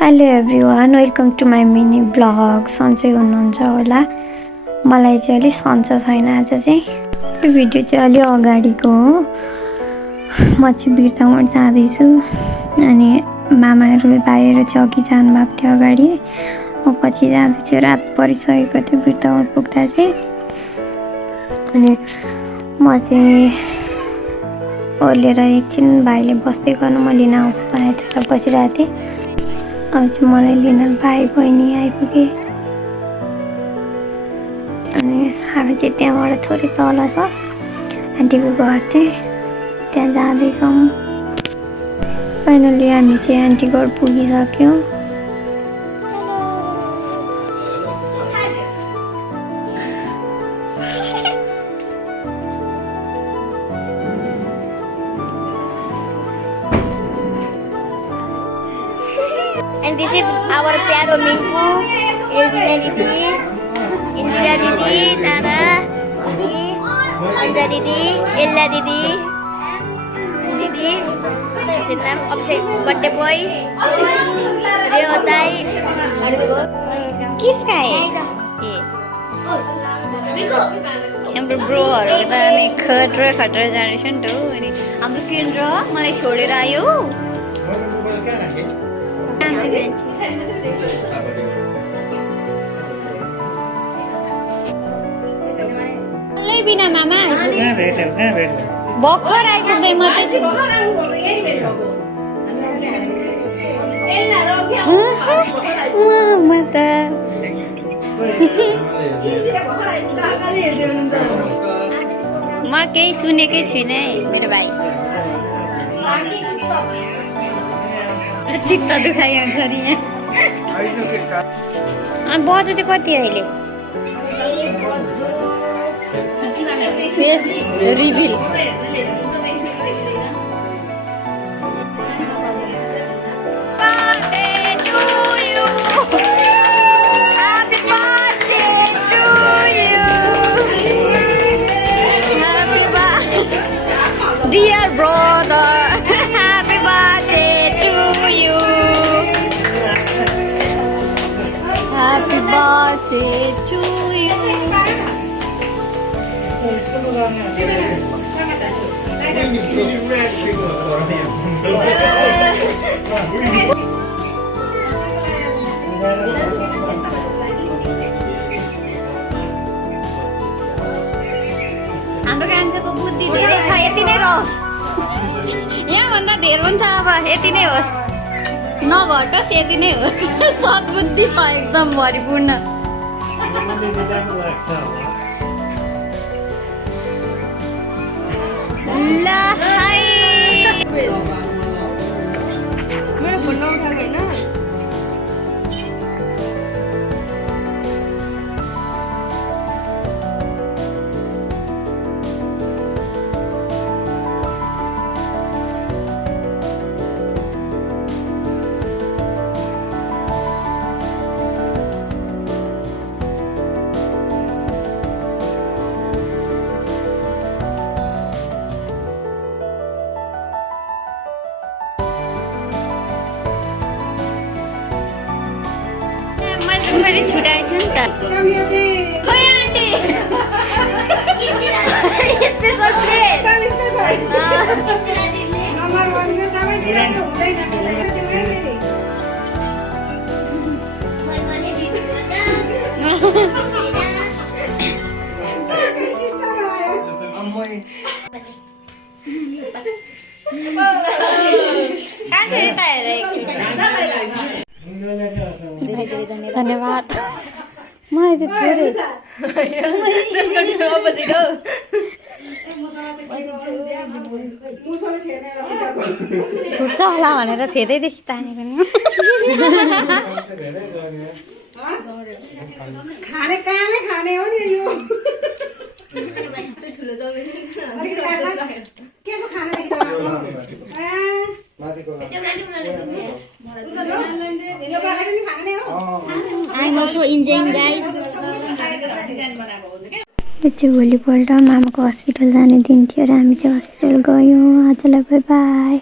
Hello everyone, welcome to my mini blog. सन्चै हुनुहुन्छ होला। मलाई चाहिँ अलि सन्चो छैन। आज चाहिँ यो भिडियो चाहिँ अलि अगाडिको हो। म चाहिँ बिर्तामोड जाँदैछु अनि मामाहरू भाइहरू चाहिँ अघि जानुभएको थियो अगाडि। म पछि जाँदैछु। रात परिसकेको थियो बिर्तामोड पुग्दा चाहिँ। अनि म चाहिँ ओर्लेर एकछिन भाइले बस्दै गर्नु म लिन आउँछु भनेर बसिरहेको थिएँ। अब चाहिँ मलाई लिन भाइ बहिनी आइपुगे अनि हामी चाहिँ त्यहाँबाट थोरै तल छ आन्टीको घर चाहिँ, त्यहाँ जाँदैछौँ। फाइनली हामी चाहिँ आन्टी घर पुगिसक्यौँ। And this is our Pyaro Minku, Elzina Didi, Indira Didi, Tara, Ani, Anja Didi, Ella Didi, Didi, Sinam, Abhishek, birthday boy, Reotai, किसका है? हाम्रो ब्रोहरु त अनि खटर जानेछन् त अनि हाम्रो केन्द्र मलाई छोडेर आयो। बिना मामा भर्खर आइपुग्दै मात्रै छु। म केही सुनेकै छुइनँ है मेरो भाइ। चित्त दुखाइहाल्छ नि यहाँ। बजु चाहिँ कति अहिले? Face reveal Dear brother, happy birthday to you. Happy birthday to you. हाम्रो कान्छोको बुद्धि धेरै छ, यति नै रहोस्। यहाँभन्दा धेरै हुन्छ, अब यति नै होस्, नघटोस्, यति नै होस्। सद्बुद्धि छ एकदम भरिपूर्ण। ल हाय मेरो फोन नउठाएको होइन। मैले छुटाएछु नि त। खोइ आन्टी स्पेशल ट्रेन नम्बर 1 यो सबै दिएर हुँदैन। धन्यवाद। मलाई चाहिँ थोरै छुट्छ होला भनेर धेरैदेखि तानेको नि। खाने कामै खाने हो नि यो। के को खाना I'm also enjoying guys. यो चाहिँ भोलिपल्ट मामाको हस्पिटल जाने दिन थियो र हामी चाहिँ हस्पिटल गयौँ। आजलाई बाई बाई।